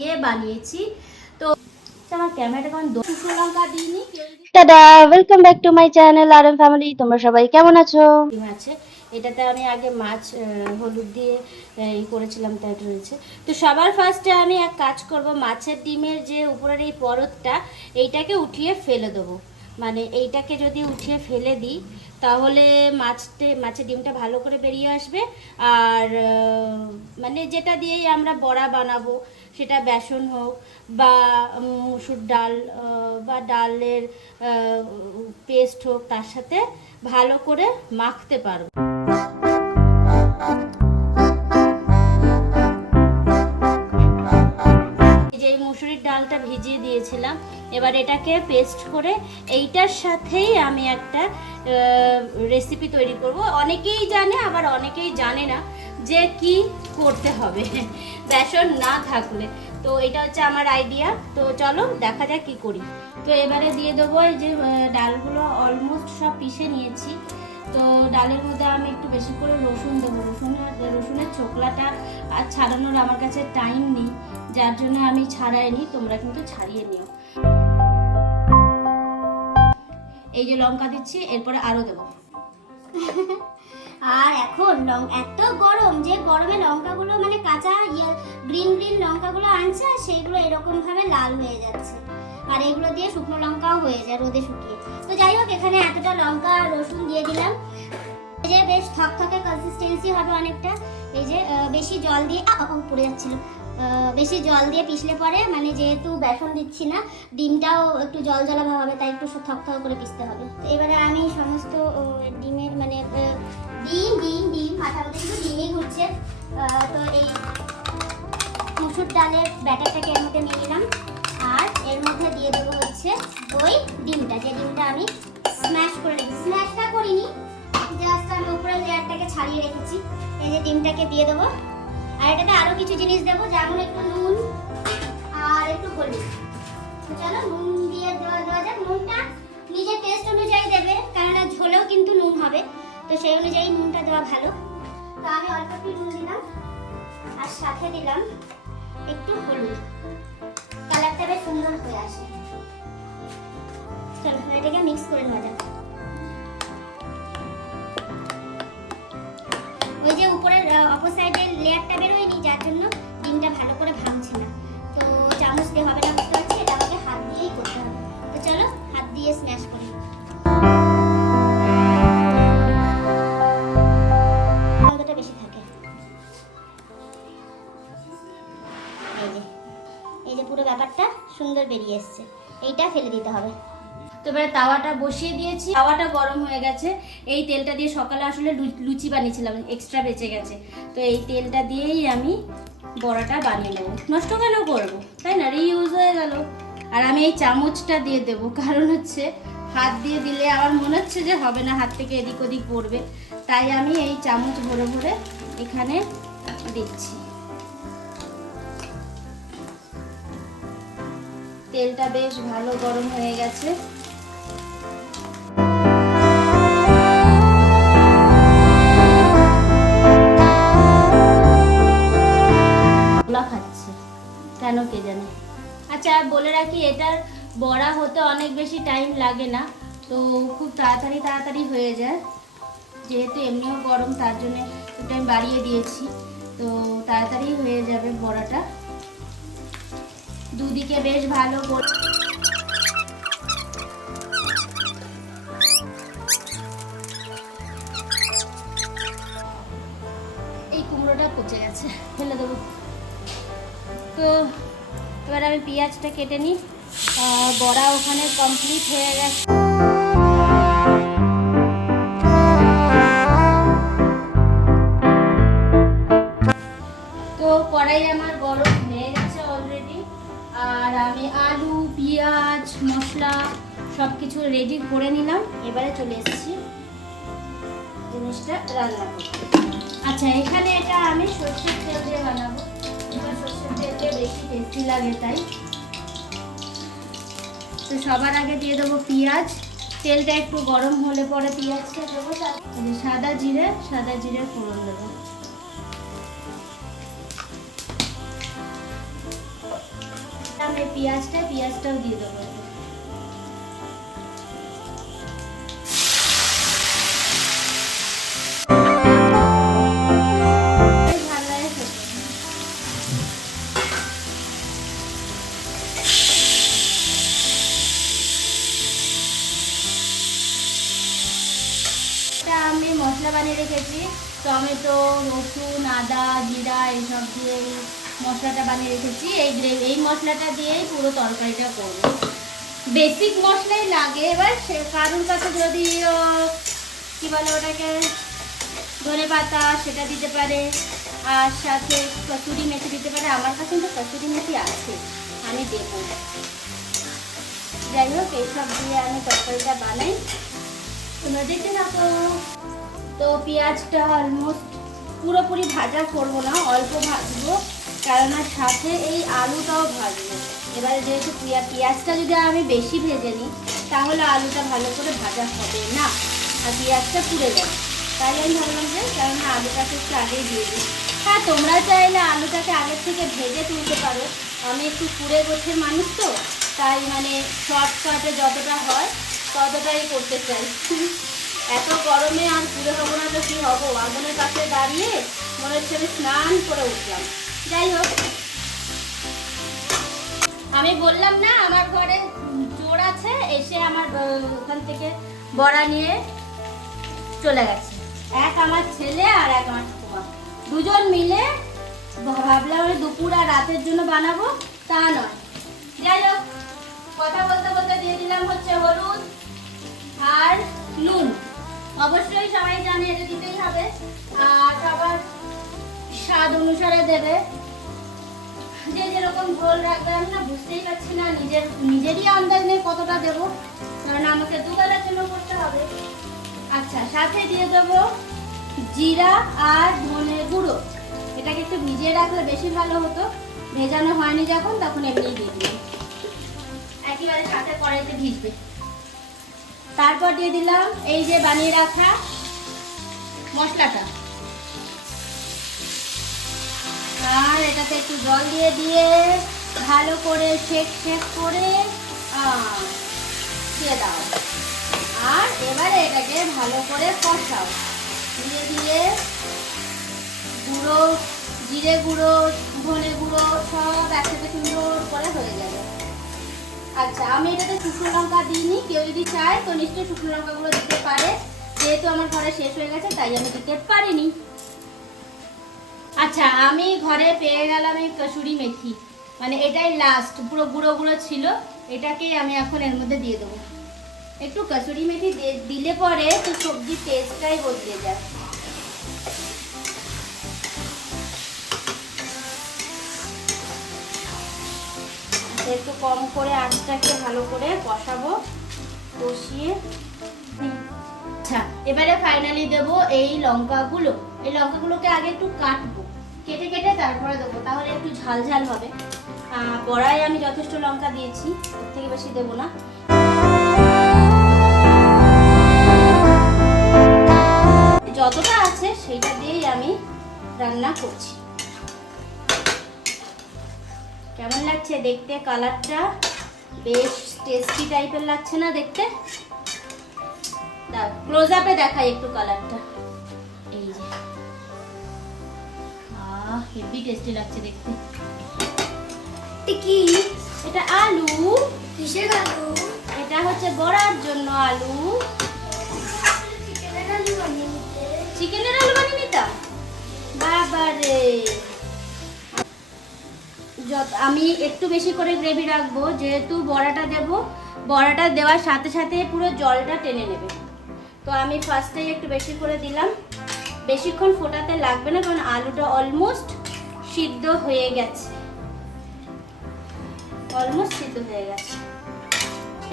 দিয়ে বানিয়েছি। তো আমার ক্যামেরাটা কারণ শুকনো লঙ্কা দিইনি। টাটা, welcome back to my channel R M family. তোমরা সবাই কেমন আছো? আছে এটাতে আমি আগে মাছ হলুদ দিয়ে করেছিলাম, তাই রয়েছে। তো সবার ফার্স্টে আমি এক কাজ করব, মাছের ডিমের যে উপরের এই পরতটা এইটাকে উঠিয়ে ফেলে দেবো। মানে এইটাকে যদি উঠিয়ে ফেলে দিই তাহলে মাছের ডিমটা ভালো করে বেরিয়ে আসবে। আর মানে যেটা দিয়েই আমরা বড়া বানাবো, সেটা বেসন হোক বা মুসুর ডাল বা ডালের পেস্ট হোক, তার সাথে ভালো করে মাখতে পারবো। যে মুসুরির ডালটা ভিজিয়ে দিয়েছিলাম, এবার এটাকে পেস্ট করে এইটার সাথেই আমি একটা রেসিপি তৈরি করব। অনেকেই জানে আবার অনেকেই জানে না যে কি করতে হবে বেসন না থাকলে। তো এটা হচ্ছে আমার আইডিয়া। তো চলো দেখা যাক কি করি। তো এবারে দিয়ে দেবো এই যে ডালগুলো অলমোস্ট সব পিষে নিয়েছি। তো ডালের মধ্যে আমি একটু বেশি করে রসুন দেবো। রসুনের ছোকলাটা আর ছাড়ানোর আমার কাছে টাইম নেই, যার জন্য আমি ছাড়াইনি, তোমরা কিন্তু ছাড়িয়ে নিও। এই যে লঙ্কা দিচ্ছি, এরপরে আরও দেবো। আর এখন এত গরম যে গরমে লঙ্কাগুলো মানে কাঁচা গ্রিন লঙ্কাগুলো আনছে আর সেইগুলো এরকম ভাবে লাল হয়ে যাচ্ছে। আর এগুলো দিয়ে শুকনো লঙ্কাও হয়ে যায় রোদে শুকিয়ে। তো যাই হোক, এখানে এতটা লঙ্কা রসুন দিয়ে দিলাম। এই যে বেশ থকথকে কনসিস্টেন্সি হবে অনেকটা। এই যে বেশি জল দিয়ে পড়ে যাচ্ছিল, বেশি জল দিয়ে পিষলে পরে মানে যেহেতু বেসন দিচ্ছি না, ডিমটাও একটু জল জলা ভাব হবে, তাই একটু থকথক করে পিষতে হবে। তো এবারে আমি সমস্ত ডিমের মানে ডিম মাথার মধ্যে কিন্তু ডিমই ঘুরছে। তো এই মুসুর ডালের ব্যাটারটাকে এর মধ্যে নিয়ে নিলাম। আর এর মধ্যে দিয়ে দেবো হচ্ছে ওই ডিমটা, যে ডিমটা আমি স্ম্যাশ করে রেখেছি। স্ম্যাশটা করিনি, জাস্ট আমি উপরের লেয়ারটাকে ছাড়িয়ে রেখেছি। এই যে ডিমটাকে দিয়ে দেবো। আর এটাতে আরো কিছু জিনিস দেবো, যেমন একটু নুন আর একটু হলুদ। তো চলো নুন দিয়ে দেওয়া যাক। নুনটা নিজের টেস্ট অনুযায়ী দেবে, কেননা ঝোলেও কিন্তু নুন হবে, তো সেই অনুযায়ী নুনটা দেওয়া ভালো। তো আমি অল্প একটু নুন দিলাম আর সাথে দিলাম একটু হলুদ, কালারটা বেশ সুন্দর হয়ে আসে। চলো এটাকে মিক্স করে নেওয়া যাক। ওই যে উপরের অপর সাইডের লেয়ারটা বেরোয়নি, যার জন্য ডিমটা ভালো করে ভাঙছে না। তো চামচ দিয়ে হবে না, বুঝতে পারছি, এটা আমাকে হাত দিয়েই করতে হবে। তো চলো হাত দিয়ে স্ম্যাশ করি। কতটা বেশি থাকে, এই যে পুরো ব্যাপারটা সুন্দর বেরিয়ে এসছে। এইটা ফেলে দিতে হবে। তো এবারে তাওয়াটা বসিয়ে দিয়েছি, তাওয়াটা গরম হয়ে গেছে। এই তেলটা দিয়ে সকালে আসলে লুচি বানিয়েছিলাম, এক্সট্রা বেঁচে গেছে। তো এই তেলটা দিয়েই আমি বড়াটা বানিয়ে নেবো। নষ্ট কেন করবো, তাই না, রিইউজ হয়ে গেল। আর আমি এই চামচটা দিয়ে দেবো, কারণ হচ্ছে হাত দিয়ে দিলে আমার মনে হচ্ছে যে হবে না, হাত থেকে এদিক ওদিক পড়বে, তাই আমি এই চামচ ভরে ভরে এখানে দিচ্ছি। তেলটা বেশ ভালো গরম হয়ে গেছে। খাচ্ছে কেন কে জানে। আচ্ছা বলে রাখি, এটার বড়া হতে অনেক বেশি টাইম লাগে না, তো খুব তাড়াতাড়ি হয়ে যায়। যেহেতু এমনিও গরম, তার জন্য একটু আমি বাড়িয়ে দিয়েছি। তো তাড়াতাড়ি হয়ে যাবে বড়াটা। দুদিকে বেশ ভালো করে এই কুমড়োটা পচে গেছে, ফেলে দেবো। তো এবার আমি পেঁয়াজটা কেটে নিই। বড়া ওখানে কমপ্লিট হয়ে গেছে। তো কড়াই আমার গরম হয়ে গেছে অলরেডি। আর আমি আলু, পেঁয়াজ, মশলা সব কিছু রেডি করে নিলাম। এবারে চলে এসেছি জিনিসটা রান্না করতে। আচ্ছা, এখানে এটা আমি সরষের তেল দিয়ে বানাবো। সরষের তেলটা বেশি টেস্টি লাগে, তাই। তো সবার আগে দিয়ে দেবো পেঁয়াজ। তেলটা একটু গরম হলে পরে পেঁয়াজটা দেবো। সাদা জিরে ফোড়ন দেবো। যে পেঁয়াজটাও দিয়ে দেবো। আমি মশলা বানিয়ে রেখেছি, টমেটো, রসুন, আদা, জিরা এইসব দিয়ে মশলাটা বানিয়ে রেখেছি। এই মশলাটা দিয়েই পুরো তরকারিটা করবো। বেসিক মশলাই লাগে। এবার কারোর কাছে যদি কি বলে ওটাকে ধনে পাতা সেটা দিতে পারে, আর সাথে কসুরি মেথি দিতে পারে। আমার কাছে কিন্তু কসুরি মেথি আছে, আমি দেবো। যাই হোক, এইসব দিয়ে আমি তরকারিটা বানাই, তোমরা দেখতে থাকো। তো পেঁয়াজটা অলমোস্ট পুরোপুরি ভাজা করবো না, অল্প ভাজবো, কারণ সাথে এই আলুটাও ভাজবো। এবারে যেহেতু পেঁয়াজটা যদি আমি বেশি ভেজে নিই তাহলে আলুটা ভালো করে ভাজা হবে না আর পেঁয়াজটা পুড়ে যাবে। তাই আমি ভাবলাম যে কারণ আলুটাকে একটু আগেই দিয়ে দিই। হ্যাঁ, তোমরা চাইলে আলুটাকে আগের থেকে ভেজে তুলতে পারো। আমি একটু কুড়ে গোছের মানুষ তো, তাই মানে শর্টকাটে যতটা হয় ততটাই করতে চাই। এত গরমে আর পুড়ে হবো না তো কী হবো, আগুনের কাছে দাঁড়িয়ে মনে হচ্ছে আমি স্নান করে উঠলাম। যাই হোক, আমি বললাম না আমার ঘরে চোর আছে, এসে আমার ওখান থেকে বড়া নিয়ে চলে গেছে। এক আমার ছেলে আর এক আমার ঠাকুমা, দুজন মিলে। ভাবলাম দুপুর আর রাতের জন্য বানাবো, তা নয়। যাই হোক, কথা বলতে বলতে দিয়ে দিলাম হচ্ছে হলুদ আর নুন। অবশ্যই সবাই জানে এটা দিতেই হবে, আর সবার স্বাদ অনুসারে দেবে, যে যেরকম ঝোল রাখবে। আমি না বুঝতেই পারছি না, নিজেরই আন্দাজ নেই কতটা দেবো, কারণ আমাকে দুবেলার জন্য করতে হবে। আচ্ছা, সাথে দিয়ে দেবো জিরা আর ধনে গুঁড়ো। এটাকে একটু ভিজিয়ে রাখলে বেশি ভালো হতো, ভেজানো হয়নি যখন, তখন এমনি দিয়ে দিই, একেবারে সাথে কড়াইতে ভিজবে। তারপর দিয়ে দিলাম এই যে বানিয়ে রাখা মশলাটা, আর এটাতে একটু জল দিয়ে ভালো করে শেক করে দিয়ে দাও। আর এবারে এটাকে ভালো করে কষাও, দিয়ে গুঁড়ো, জিরে গুঁড়ো, ধনে গুঁড়ো সব একসাথে সুন্দর করে হয়ে যাবে। আচ্ছা, আমি এটাতে শুকনো লঙ্কা দিইনি, কেউ যদি চায় তো নিশ্চয়ই শুকনো লঙ্কাগুলো দিতে পারে। যেহেতু আমার ঘরে শেষ হয়ে গেছে তাই আমি দিতে পারিনি। আচ্ছা, আমি ঘরে পেয়ে গেলাম এই কসুরি মেথি, মানে এটাই লাস্ট, পুরো গুঁড়ো গুঁড়ো ছিল। এটাকেই আমি এখন এর মধ্যে দিয়ে দেবো। একটু কসুরি মেথি দিলে পরে তো সবজির টেস্টটাই বদলে যায়। একটু কম করে আঁচটাকে ভালো করে কষাবো, কষিয়ে। আচ্ছা, এবারে ফাইনালি দেবো এই লঙ্কাগুলো। এই লঙ্কাগুলোকে আগে একটু কাটবো, কেটে তারপরে দেবো, তাহলে একটু ঝাল ঝাল হবে। বড়ায় আমি যথেষ্ট লঙ্কা দিয়েছি, এর থেকে বেশি দেবো না। যতটা আছে সেইটা দিয়েই আমি রান্না করছি। কেমন লাগছে দেখতে? কালারটা বেশ টেস্টি টাইপের লাগছে না দেখতে? দাও ক্লোজ আপে দেখাই একটু কালারটা। এই যে হেভি টেস্টি লাগছে দেখতে। কি এটা আলু। কিসের আলু? এটা হচ্ছে বড়ার জন্য আলু। চিকেনের আলু বানিয়ে নিতে। চিকেনের আলু বানিয়ে নিতাম? বাবারে, আমি একটু বেশি করে গ্রেভি রাখবো, যেহেতু বড়াটা দেবো। বড়াটা দেওয়ার সাথে সাথে পুরো জলটা টেনে নেবে, তো আমি ফার্স্টেই একটু বেশি করে দিলাম। বেশিক্ষণ ফোটাতে লাগবে না, কারণ আলুটা অলমোস্ট সিদ্ধ হয়ে গেছে।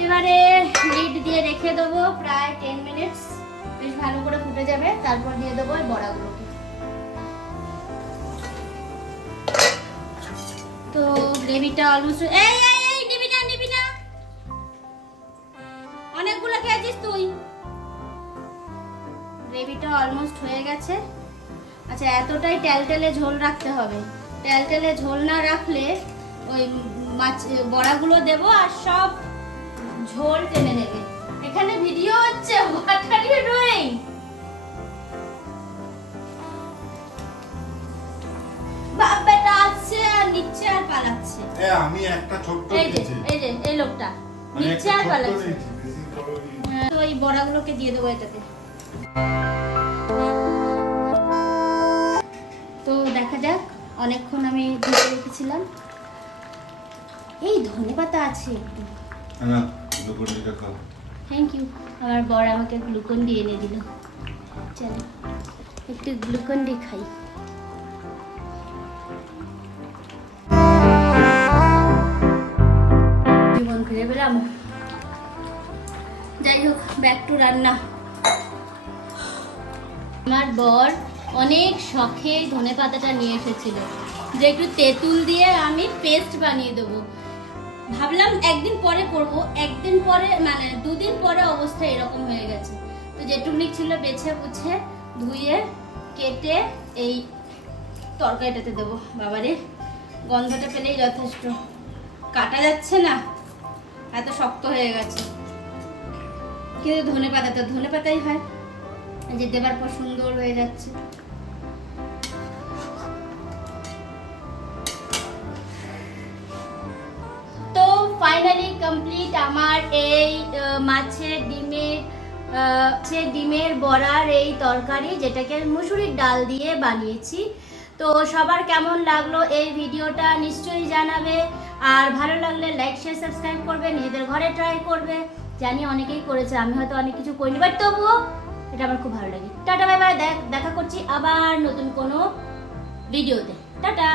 এবারে লিড দিয়ে রেখে দেবো প্রায় 10 মিনিটস, বেশ ভালো করে ফুটে যাবে। তারপর দিয়ে দেবো এই বড়াগুলোকে। তো গ্রেভিটা অলমোস্ট, এই নিবি না, অনেকগুলো খেয়েছিস তুই। গ্রেভিটা অলমোস্ট হয়ে গেছে। আচ্ছা, এতটাই টেলটেলে ঝোল রাখতে হবে। টেলটেলে ঝোল না রাখলে ওই মাছ বড়াগুলো দেব আর সব ঝোল টেনে নেবে। এখানে ভিডিও হচ্ছে, হোয়াট আর ইউ ডুইং? বাপ বেটা আসছে আর নিচ্ছে আর পালাচ্ছে। আমি একটা ছোট্ট এই যে দিয়েছি। এই লোকটা মানে নিচ্ছে একটা আর ছোট্ট পালাচ্ছে। দিয়েছি, বেশি বড় দিইনি। তো এই বড়াগুলোকে দিয়ে দেবো এটাতে। তো দেখা যাক, অনেকক্ষণ আমি ধুয়ে রেখেছিলাম। এই ধনেপাতা আছে একটু। না, গ্লুকন্ডিটা খাও। Thank you. আমার বর আমাকে গ্লুকন ডি এনে দিল। চলো একটু গ্লুকন ডি খাই। জীবন ফিরে পেলাম। যাই হোক, ব্যাক টু রান্না। আমার বর অনেক শখে ধনেপাতাটা নিয়ে এসেছিল, যে একটু তেঁতুল দিয়ে আমি পেস্ট বানিয়ে দেবো। ভাবলাম একদিন পরে করব, একদিন পরে মানে 2 দিন পরে অবস্থা এরকম হয়ে গেছে। তো যেটুকুনি ছিল বেছে বুছে ধুয়ে কেটে এই তরকারিটাতে দেবো। বাবারে, গন্ধটা পেলেই যথেষ্ট। কাটা যাচ্ছে না, এত শক্ত হয়ে গেছে। কিন্তু ধনে পাতাই হয়, যে দেবার পর সুন্দর হয়ে যাচ্ছে। তো ফাইনালি কমপ্লিট আমার এই মাছের ডিমের বড়ার এই তরকারি, যেটাকে মুসুরির ডাল দিয়ে বানিয়েছি। তো সবার কেমন লাগলো এই ভিডিওটা নিশ্চয়ই জানাবে। আর ভালো লাগলে লাইক শেয়ার সাবস্ক্রাইব করবে, নিজেদের ঘরে ট্রাই করবে। জানি অনেকেই করেছে, আমি হয়তো অনেক কিছু করিনি, বাট তবুও এটা আমার খুব ভালো লাগে। টাটা বাই বাই, দেখা করছি আবার নতুন কোনো ভিডিওতে। টাটা।